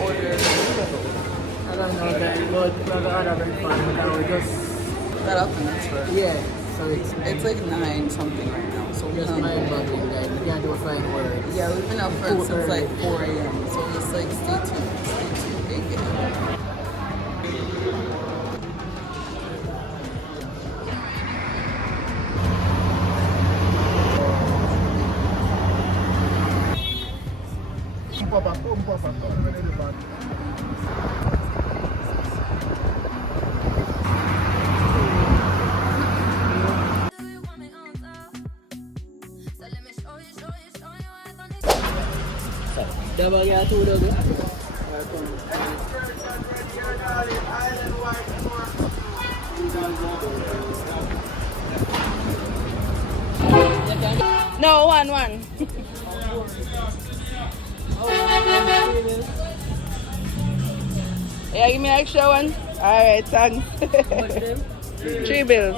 order. I don't know that, but we're gonna order breakfast because we just... That afternoon, right? Yeah, so It's like 9 something right now. So we just can't mind-boggling, like, we can't do a fine word. Yeah, we've been up front since like 4 a.m. So just like stay tuned. Stay tuned. Thank you. Double yeah, two double. No, one. Yeah, give me an extra one. Alright, thanks. 3 bills.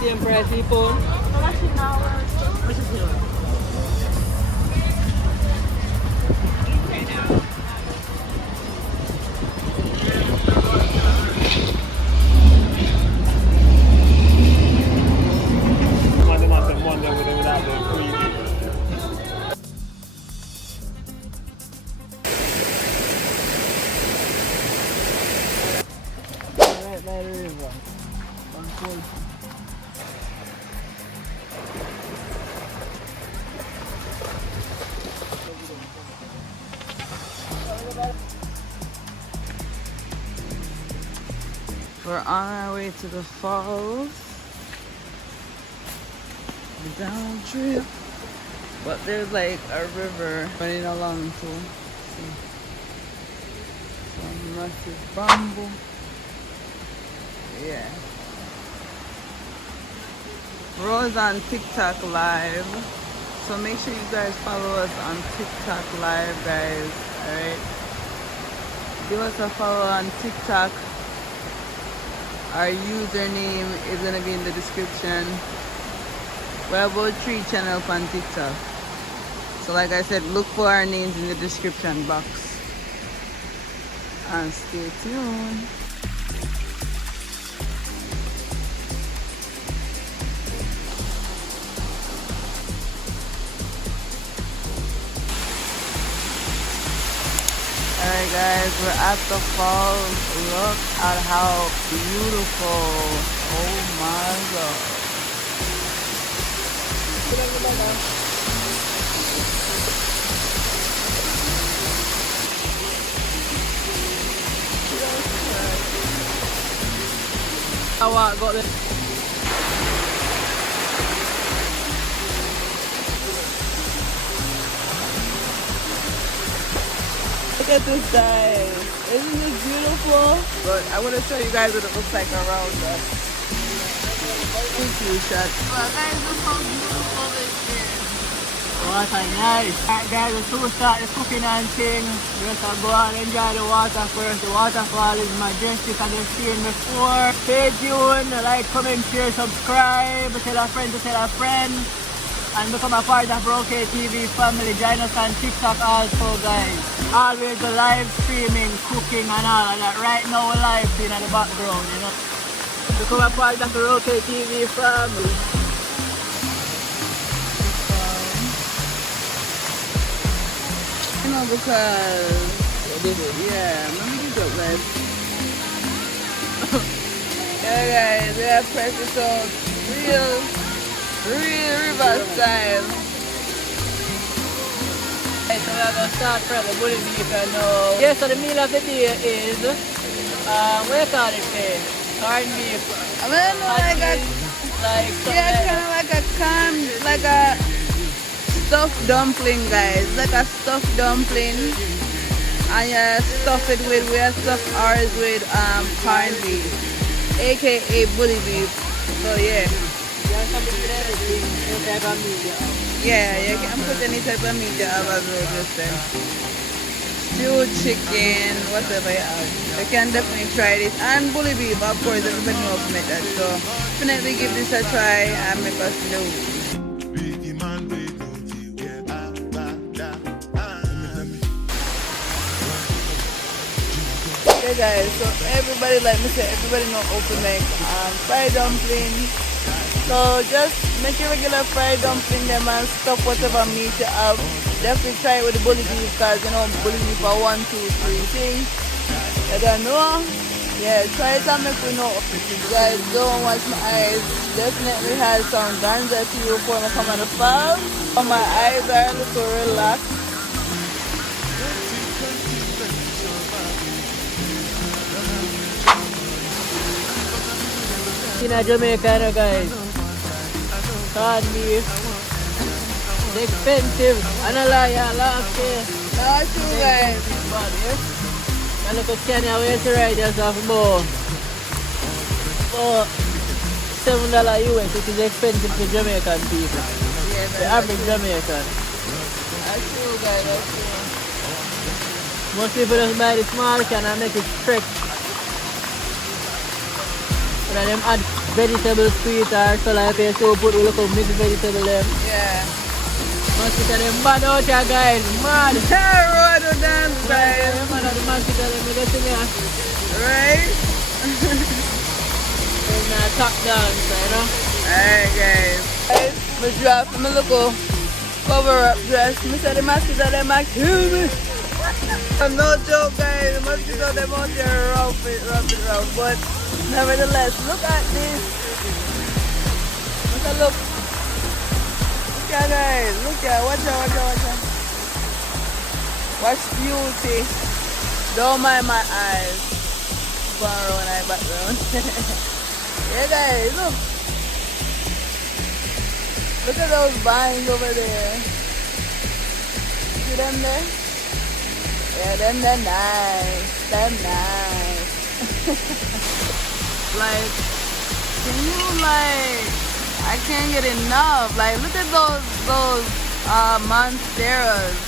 Siempre people. Right by the river. We're on our way to the falls. Down trip. But there's like a river running along too. See. Some massive bamboo. Yeah. Rose on TikTok live. So make sure you guys follow us on TikTok live, guys. Alright. Give us a follow on TikTok. Our username is gonna be in the description. We have about 3 channels on TikTok. So like I said, look for our names in the description box. And stay tuned. Alright guys, we're at the falls. Look at how beautiful. Oh my god. I got it. Look at this guys. Isn't this beautiful? But I want to show you guys what it looks like around us. Shot. Well, guys, look how beautiful this is. Water nice. Alright guys, we're soon start the cooking and thing. We're gonna go out and enjoy the water first. The waterfall is majestic as you've seen before. Stay tuned, like, comment, share, subscribe, tell a friend to tell a friend. And become a part of Roque TV family. Join us on TikTok also, guys. Always the live streaming, cooking and all of that. Right now we're live in the background, you know. Become a part of the Roque TV family. You know, because yeah, remember the joke, guys. Yeah, guys, we have pressed out real river style. So we're going to start from the bully beef and now. Yeah, so the meal of the day is, what do you call it, Kaye? Corned beef. I mean, like a stuffed dumpling, guys. Like a stuffed dumpling. And you stuff it with, we have stuffed ours with corned beef, aka bully beef. So yeah. Yeah, you can put any type of meat you have as well, just then. Stewed chicken, whatever you have. You can definitely try this. And bully beef, of course, everybody knows method. So definitely give this a try and make us know. Yeah guys, so everybody, like me say, everybody know how to make fried dumpling. So just make your regular fried dumpling them and stuff whatever meat you have. Definitely try it with the bully beef because you know bully beef are 1, 2, 3 things. I don't know. Yeah, try it and make me know. Guys, don't watch my eyes. Definitely had some ganja tea before I come on the farm. So my eyes are a little relaxed. In Jamaica, guys. Can't beef. It's expensive. And a lie, I laugh here. Not true, guys. I look at Kenya, where to ride yourself more. For $7 US, it is expensive for Jamaican people. Yeah, The average Jamaican. that's true, guys. That's true. Most people just buy the small can and make it stretch. So that them add vegetables to it or so like a so put a little mixed vegetable them. Yeah. Mosquito them bad out here guys, mad. Road to dance, guys. Man of the mosquito them, you get to me. Right? Then top dance, you know. Alright, guys. Guys, me drop my little cover up dress. Me say the mosquito them might kill me. I'm no joke, guys. The mosquito them out there rough it. But nevertheless, look at this. Look at look. Look at guys. Look at watch out. Watch beauty. Don't mind my eyes. Borrow and eye background. Yeah guys, look. Look at those vines over there. See them there? Yeah, them they're nice. They're nice. Like, can you I can't get enough. Like, look at those monsteras.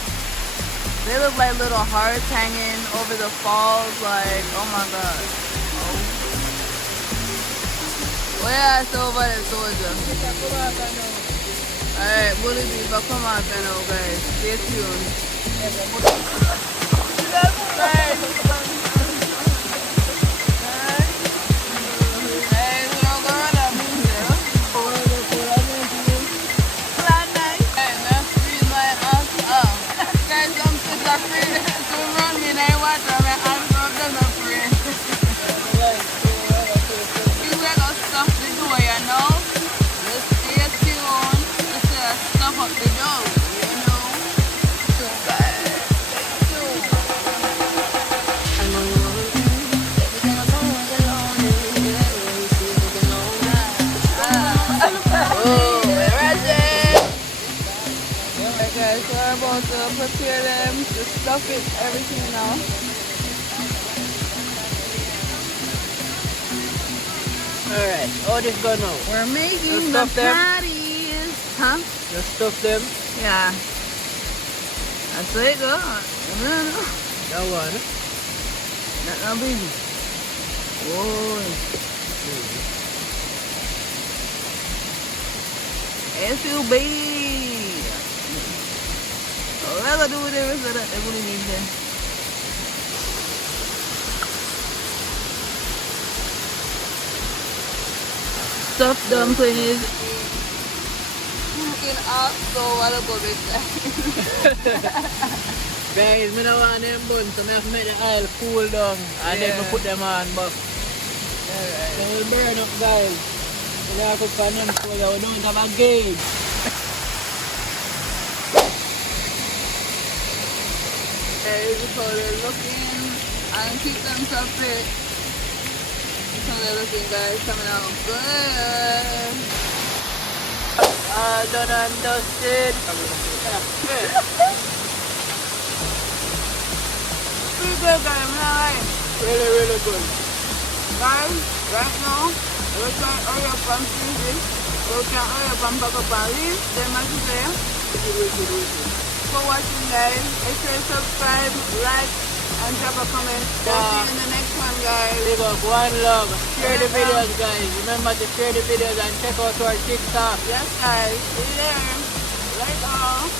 They look like little hearts hanging over the falls. Like, oh my god. Where is over there, soldier? Alright, bully beef, but come out now, guys. Stay tuned. That's right. Prepare them, the stuff it, everything now. Alright, how this go now? We're making the patties. Huh? Just stuff them. Yeah. That's it, go. That one. That's not busy. Whoa. SUB. What am I do with the rest of that? They really need them. Stuffed dumpling is looking up so a little bit. Guys, I don't want them buns, so I have to make the oil cool down and then I put them on. But they will burn up, guys. We have to cook on them so that we don't have a gauge. This is how they're looking and keep them separate. That's how they're looking, guys, coming out good. All done and dusted. Pretty good, guys, I'm not lying. Really, really good. Guys, right now, we're trying to hurry up and freeze it. We can hurry up and pack up and leave. Then, as you say, for watching, guys. Make sure you subscribe, like, and drop a comment. See you in the next one, guys. Big up, one love. Share the videos, guys. Remember to share the videos and check out our TikTok. Yes, guys. See you there. Like all.